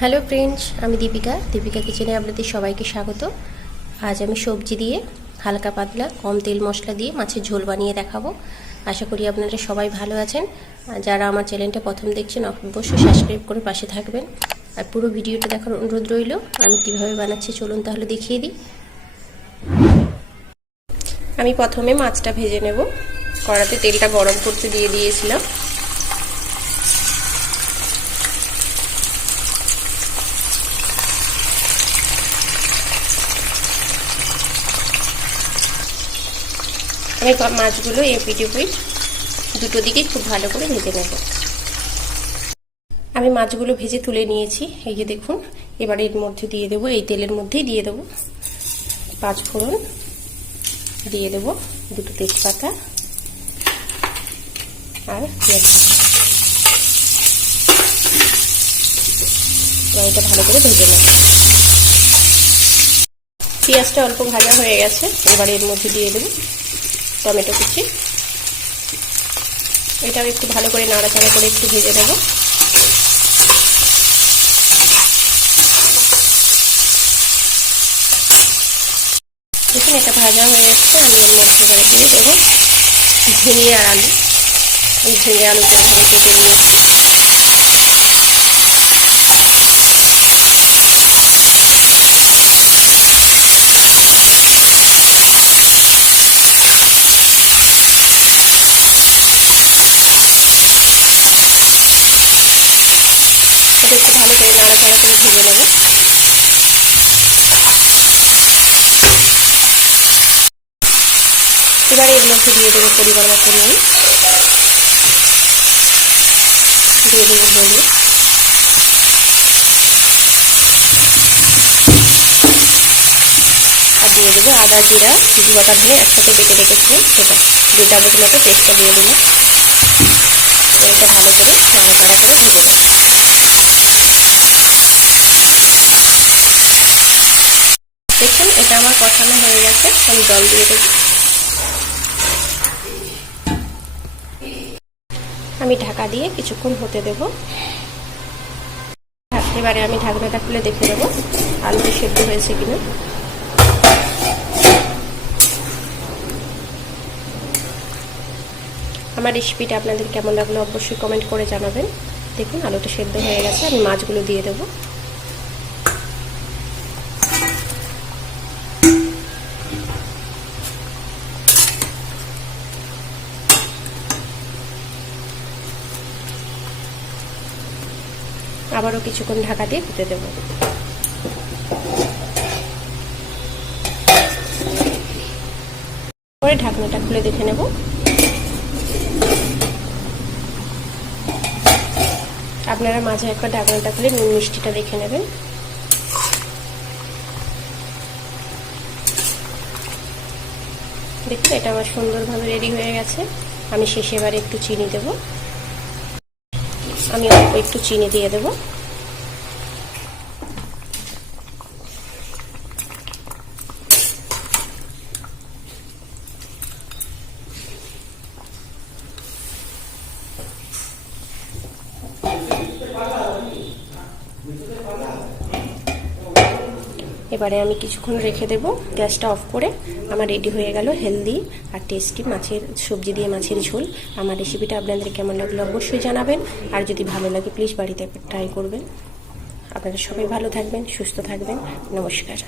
Hello friends, আমি দীপিকা। দীপিকা কিচেনে আপনাদের সবাইকে স্বাগত। আজ আমি সবজি দিয়ে হালকা পাতলা কম তেল মশলা দিয়ে মাছের ঝোল বানিয়ে দেখাবো। আশা করি আপনারা সবাই ভালো আছেন। যারা আমার চ্যানেলটা প্রথম দেখছেন, অবশ্যই সাবস্ক্রাইব করে পাশে থাকবেন। আর পুরো ভিডিওটা দেখার অনুরোধ রইল, আমি কীভাবে বানাচ্ছি চলুন তাহলে দেখিয়ে দিই। আমি প্রথমে মাছটা ভেজে নেব। কড়াতে তেলটা গরম করতে দিয়ে দিয়েছিলাম। আমি মাছগুলো এপিট এপিট দুটো দিকে খুব ভালো করে ভেজে নেব। আমি মাছগুলো ভেজে তুলে নিয়েছি, এই যে দেখুন, এবার এর মধ্যে দিয়ে দেবো, এই তেলের মধ্যেই দিয়ে দেবো পাঁচ ফোড়ন, দিয়ে দেবো দুটো তেজপাতা আর পেঁয়াজ। এটা ভালো করে ভেজে নেব। পেঁয়াজটা অল্প ভাজা হয়ে গেছে, এবার এর মধ্যে দিয়ে দেবো টমেটো কুচি। আমি একটু ভালো করে নাড়াচাড়া করে একটু ভেজে নেব। দেখুন, এটা ভাজা হয়ে যাচ্ছে আমি এর মধ্যে দিয়ে দেবো। ঝিঙে আর আলু। এই ঝিঙে আলুটা ভালো কেটে নিয়েছি এটা একটু ভালো করে নাড়াচাড়া করে ভেজে নেব এবারে এর মধ্যে দিয়ে দেবো পরিবার মতো নুন দিয়ে দেবো হলুদ আর দিয়ে দেবো আদা জিরা গোটা ধরে একসাথে বেটে রেখেছিলাম সেটা দুই চামচ মতো পেস্টটা দিয়ে দিলাম এটা ভালো করে নাড়াচাড়া করে ভেজে নেব দেখুন, এটা আমার কষানো হয়ে গেছে। আমি জল দিয়ে দেবো। আমি ঢাকা দিয়ে কিছুক্ষণ হতে দেব। এবারে আমি ঢাকনাটা খুলে দেখে দেবো আলুটা সেদ্ধ হয়েছে কিনা। আমার রেসিপিটা আপনাদের কেমন লাগল অবশ্যই কমেন্ট করে জানাবেন। দেখুন, আলুটা সেদ্ধ হয়ে গেছে, আমি মাছগুলো দিয়ে দেবো। আবারও কিছুক্ষণ ঢাকা দিয়ে ফুটে দেব। পরে ঢাকনাটা খুলে দেখে নেব। আপনারা মাঝে একবার ঢাকনাটা খুলে নুন মিষ্টিটা দেখে নেবেন। দেখুন, এটা আমার সুন্দরভাবে রেডি হয়ে গেছে। আমি শেষে এবারে একটু চিনি দেব। আমি অল্প একটু চিনি দিয়ে দেবো। এবারে আমি কিছুক্ষণ রেখে দেব। গ্যাসটা অফ করে আমার রেডি হয়ে গেল হেলদি আর টেস্টি মাছের, সবজি দিয়ে মাছের ঝোল। আমার রেসিপিটা আপনাদের কেমন লাগল অবশ্যই জানাবেন। আর যদি ভালো লাগে প্লিজ বাড়িতে ট্রাই করবেন। আপনারা সবাই ভালো থাকবেন, সুস্থ থাকবেন। নমস্কার।